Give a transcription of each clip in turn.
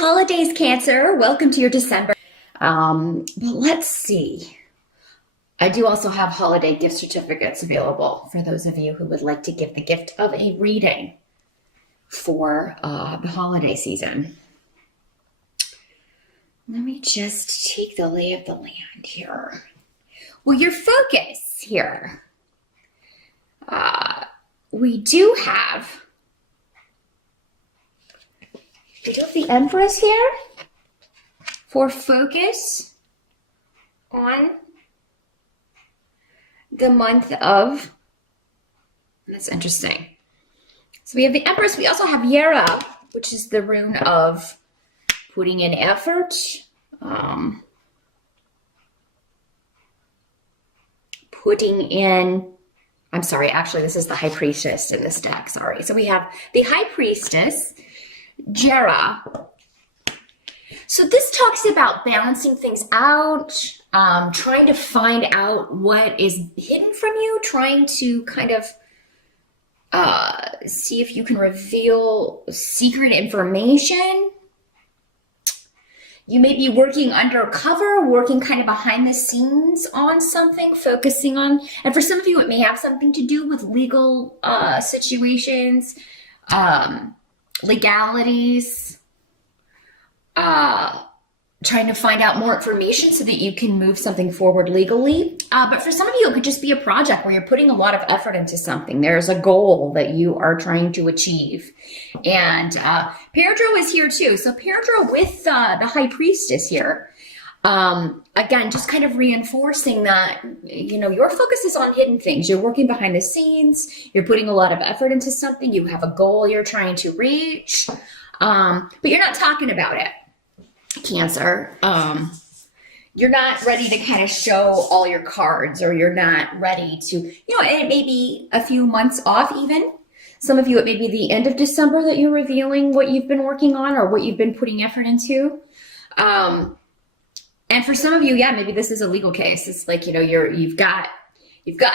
holidays, Cancer. Welcome to your December. But let's see. I do also have holiday gift certificates available for those of you who would like to give the gift of a reading for the holiday season. Let me just take the lay of the land here. Well, your focus here. We do have the Empress here for focus on the month of, that's interesting. So we have the Empress. We also have Yera, which is the rune of putting in effort. I'm sorry, actually, this is the High Priestess in this deck, sorry. So we have the High Priestess, Jera. So this talks about balancing things out, trying to find out what is hidden from you, trying to kind of see if you can reveal secret information. You may be working undercover, working kind of behind the scenes on something, focusing on, and for some of you, it may have something to do with legal situations, legalities, trying to find out more information so that you can move something forward legally. But for some of you, it could just be a project where you're putting a lot of effort into something. There's a goal that you are trying to achieve. And Peridro is here too. So Peridro with the High Priestess here. Again, just kind of reinforcing that, you know, your focus is on hidden things. You're working behind the scenes. You're putting a lot of effort into something. You have a goal you're trying to reach. But you're not talking about it, Cancer. You're not ready to kind of show all your cards, or you're not ready to, you know, and it may be a few months off even. Some of you, it may be the end of December that you're revealing what you've been working on or what you've been putting effort into. And for some of you, yeah, maybe this is a legal case. It's like, you know, you've got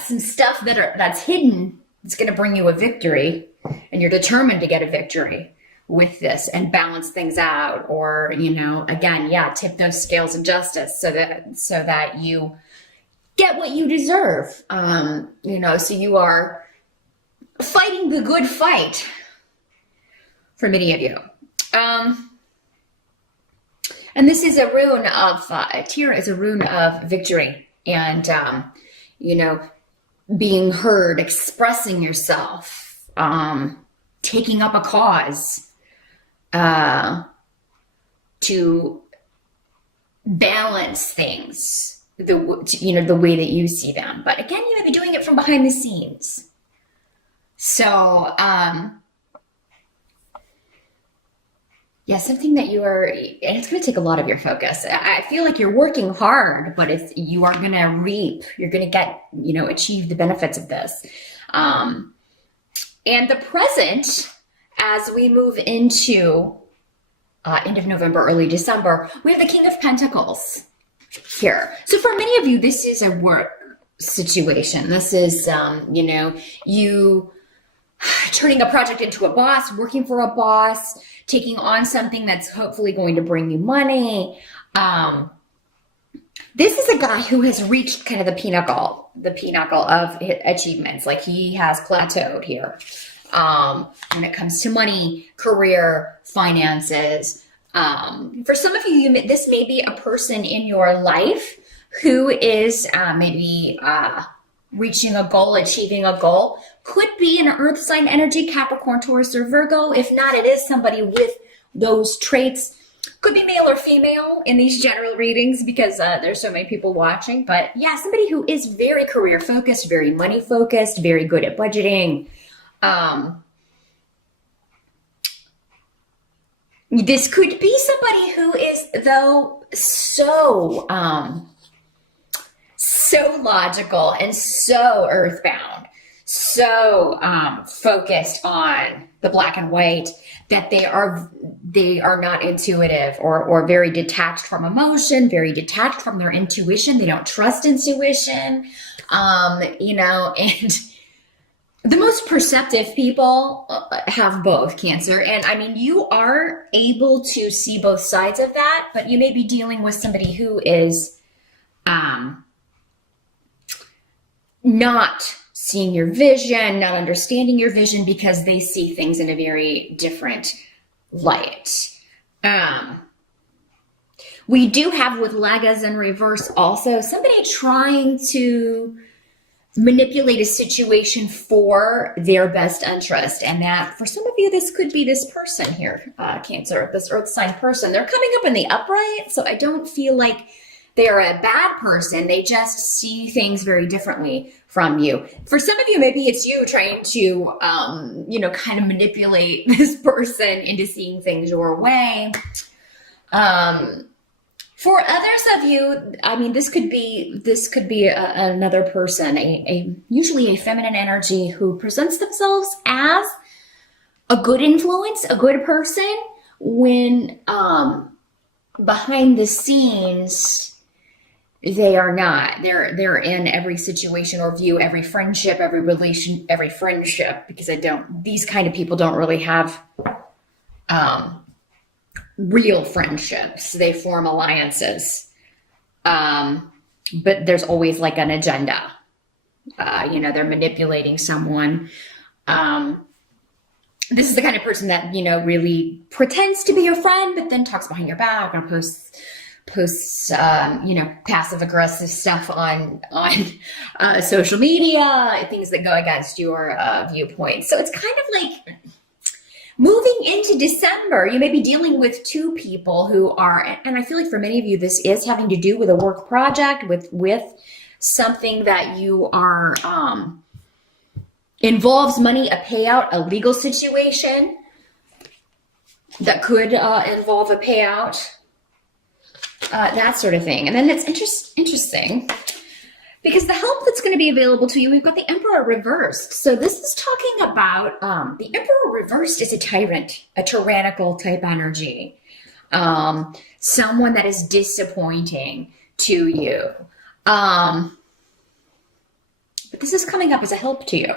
some stuff that's hidden. It's going to bring you a victory, and you're determined to get a victory with this and balance things out, or, you know, again, yeah, tip those scales of justice so that you get what you deserve. You know, so you are fighting the good fight for many of you. And this is a rune of, Tira is a rune of victory and, you know, being heard, expressing yourself, taking up a cause, to balance things, the way that you see them. But again, you might be doing it from behind the scenes. So, yeah, something that you are, and it's going to take a lot of your focus. I feel like you're working hard, but you are going to reap, you're going to get, you know, achieve the benefits of this. And the present, as we move into end of November, early December, we have the King of Pentacles here. So for many of you, this is a work situation. This is, you know, you turning a project into a boss, working for a boss, taking on something that's hopefully going to bring you money. This is a guy who has reached kind of the pinnacle of achievements. Like, he has plateaued here. When it comes to money, career, finances. For some of you, this may be a person in your life who is maybe reaching a goal, achieving a goal. Could be an earth sign energy, Capricorn, Taurus, or Virgo. If not, it is somebody with those traits. Could be male or female in these general readings because there's so many people watching. But yeah, somebody who is very career focused, very money focused, very good at budgeting. This could be somebody who is, though, so logical and so earthbound, so focused on the black and white, that they are not intuitive or very detached from emotion, very detached from their intuition. They don't trust intuition, you know, and The most perceptive people have both, Cancer. And I mean, you are able to see both sides of that, but you may be dealing with somebody who is not seeing your vision, not understanding your vision because they see things in a very different light. We do have with Legas in reverse also somebody trying to manipulate a situation for their best interest. And that for some of you, this could be this person here, Cancer, this earth sign person. They're coming up in the upright, so I don't feel like they're a bad person. They just see things very differently from you. For some of you, maybe it's you trying to, kind of manipulate this person into seeing things your way. For others of you, I mean, this could be another person, usually a feminine energy who presents themselves as a good influence, a good person, when behind the scenes they are not. They're in every situation or view, every friendship, every relation, every friendship, because these kind of people don't really have real friendships. They form alliances. But there's always like an agenda. They're manipulating someone. This is the kind of person that, really pretends to be your friend, but then talks behind your back or posts passive aggressive stuff on social media, things that go against your viewpoints. So it's kind of like moving into December, you may be dealing with two people who are, and I feel like for many of you, this is having to do with a work project, with something that you are, involves money, a payout, a legal situation that could involve a payout, that sort of thing. And then it's interesting because the help that's going to be available to you, we've got the Emperor reversed. So this is talking about the Emperor reversed is a tyrant, a tyrannical type energy, someone that is disappointing to you. But this is coming up as a help to you.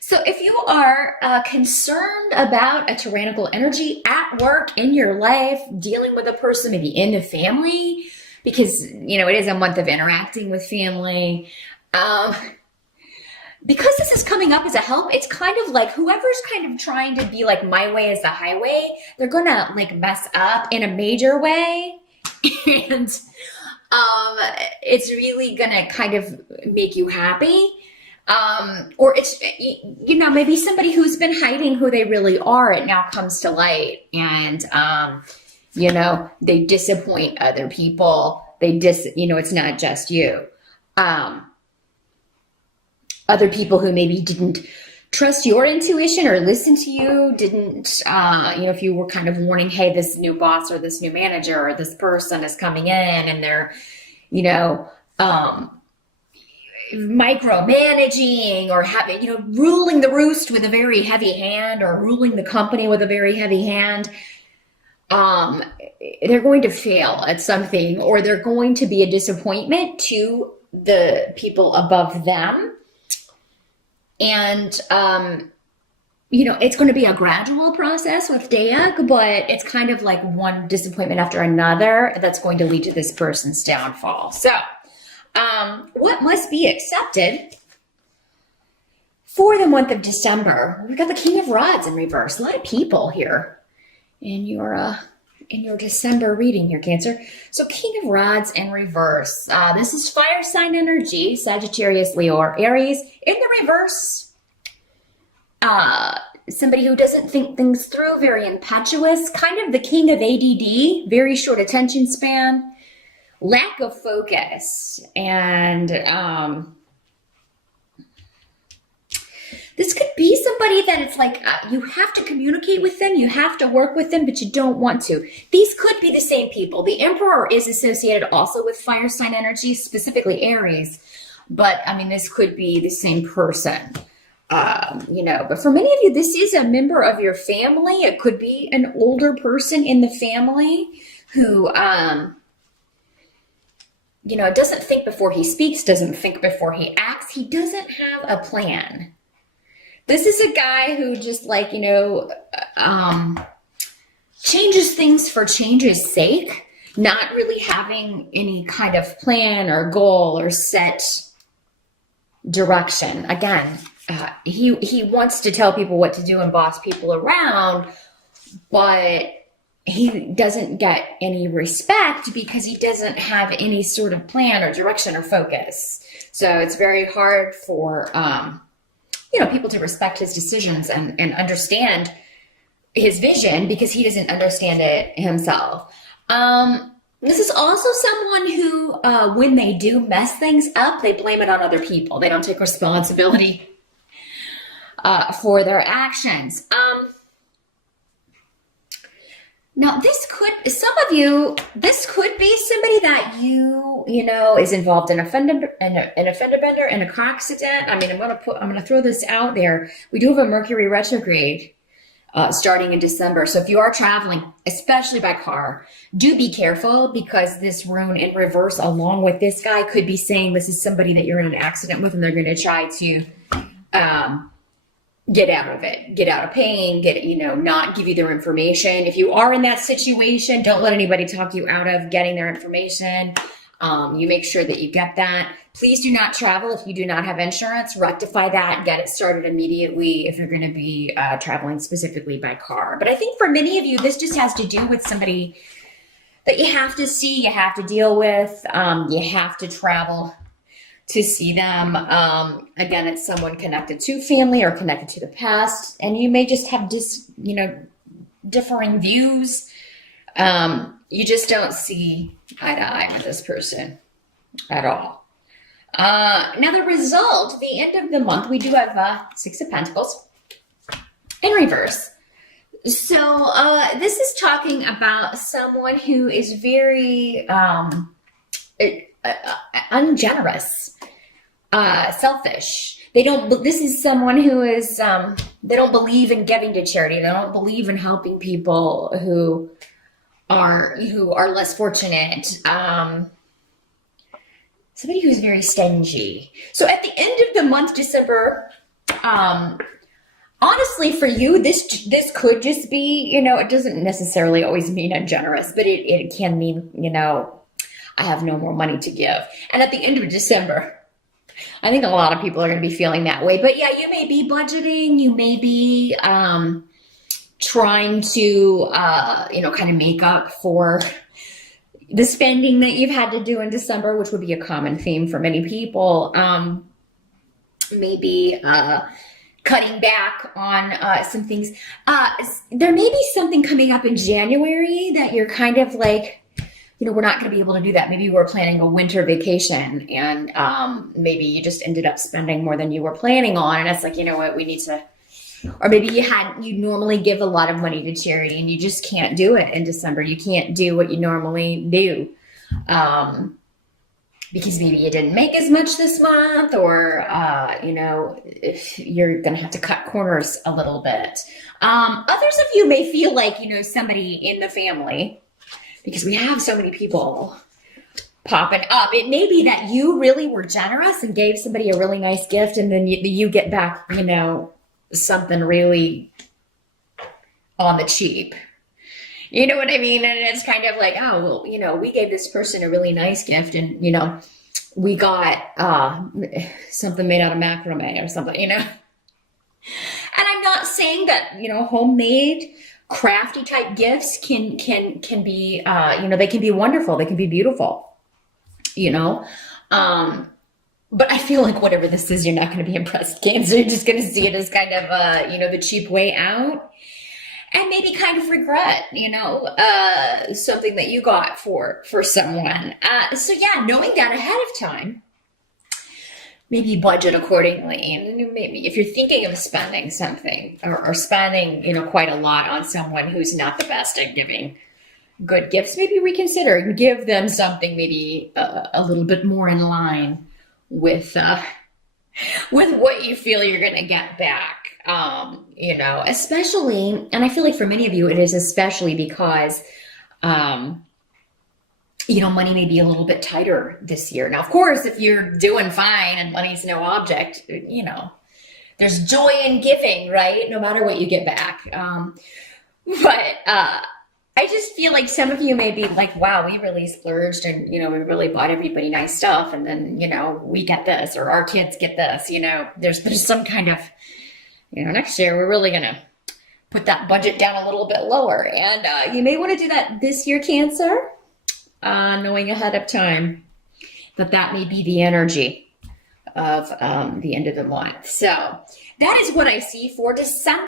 So if you are concerned about a tyrannical energy at work, in your life, dealing with a person, maybe in the family, because, it is a month of interacting with family. Because this is coming up as a help, it's kind of like whoever's kind of trying to be like, my way is the highway, they're going to like mess up in a major way. And it's really going to kind of make you happy. Or it's, maybe somebody who's been hiding who they really are, it now comes to light, and, they disappoint other people. It's not just you. Other people who maybe didn't trust your intuition or listen to you, didn't, if you were kind of warning, hey, this new boss or this new manager or this person is coming in and they're, micromanaging or having, ruling the roost with a very heavy hand or ruling the company with a very heavy hand, they're going to fail at something, or they're going to be a disappointment to the people above them. And, it's going to be a gradual process with Dayak, but it's kind of like one disappointment after another that's going to lead to this person's downfall. So, what must be accepted for the month of December? We've got the King of Rods in reverse. A lot of people here in your December reading here, Cancer. So King of Rods in reverse. This is fire sign energy, Sagittarius, Leo, or Aries. In the reverse, somebody who doesn't think things through, very impetuous, kind of the king of ADD, very short attention span, lack of focus, and this could be somebody that it's like you have to communicate with them, you have to work with them, but you don't want to. These could be the same people. The Emperor is associated also with fire sign energy, specifically Aries, but this could be the same person. But for many of you, this is a member of your family. It could be an older person in the family who, doesn't think before he speaks, doesn't think before he acts. He doesn't have a plan. This is a guy who just changes things for change's sake, not really having any kind of plan or goal or set direction. Again, he wants to tell people what to do and boss people around, but he doesn't get any respect because he doesn't have any sort of plan or direction or focus. So it's very hard for people to respect his decisions and understand his vision because he doesn't understand it himself. This is also someone who, when they do mess things up, they blame it on other people. They don't take responsibility for their actions. Now, this could be somebody that is involved in a fender bender and a car accident. I mean, I'm gonna throw this out there. We do have a Mercury retrograde starting in December. So if you are traveling, especially by car, do be careful because this rune in reverse, along with this guy, could be saying this is somebody that you're in an accident with, and they're going to try to get out of it, get out of pain, not give you their information. If you are in that situation, don't let anybody talk you out of getting their information. You make sure that you get that. Please do not travel if you do not have insurance. Rectify that and get it started immediately if you're going to be traveling specifically by car. But I think for many of you, this just has to do with somebody that you have to see, you have to deal with, you have to travel to see them. Again, it's someone connected to family or connected to the past, and you may just have differing views. You just don't see eye to eye with this person at all. Now the result, the end of the month, we do have Six of Pentacles in reverse. So this is talking about someone who is very ungenerous, selfish. This is someone who is, they don't believe in giving to charity. They don't believe in helping people who are less fortunate. Somebody who's very stingy. So at the end of the month, December, honestly, for you, this could just be, it doesn't necessarily always mean ungenerous, but it can mean, I have no more money to give. And at the end of December, I think a lot of people are going to be feeling that way. But yeah, you may be budgeting, you may be trying to, kind of make up for the spending that you've had to do in December, which would be a common theme for many people. Maybe cutting back on some things. There may be something coming up in January that you're kind of like, we're not going to be able to do that. Maybe you were planning a winter vacation and maybe you just ended up spending more than you were planning on. And it's like, what, we need to, or maybe you normally give a lot of money to charity and you just can't do it in December. You can't do what you normally do because maybe you didn't make as much this month, or, if you're going to have to cut corners a little bit. Others of you may feel like, somebody in the family, because we have so many people popping up. It may be that you really were generous and gave somebody a really nice gift, and then you get back, something really on the cheap. You know what I mean? And it's kind of like, oh, well, we gave this person a really nice gift and, we got something made out of macrame or something, And I'm not saying that, homemade, crafty type gifts can be, they can be wonderful. They can be beautiful, but I feel like whatever this is, you're not going to be impressed, Cancer. You're just going to see it as kind of, the cheap way out, and maybe kind of regret, something that you got for someone. So yeah, knowing that ahead of time, maybe budget accordingly. And maybe if you're thinking of spending something or spending, quite a lot on someone who's not the best at giving good gifts, maybe reconsider and give them something maybe a little bit more in line with what you feel you're going to get back, especially, and I feel like for many of you, it is especially because, money may be a little bit tighter this year. Now, of course, if you're doing fine and money's no object, there's joy in giving, right? No matter what you get back. But I just feel like some of you may be like, wow, we really splurged and, we really bought everybody nice stuff. And then, we get this or our kids get this, there's some kind of, next year we're really going to put that budget down a little bit lower. And you may want to do that this year, Cancer, knowing ahead of time that may be the energy of the end of the month. So that is what I see for December.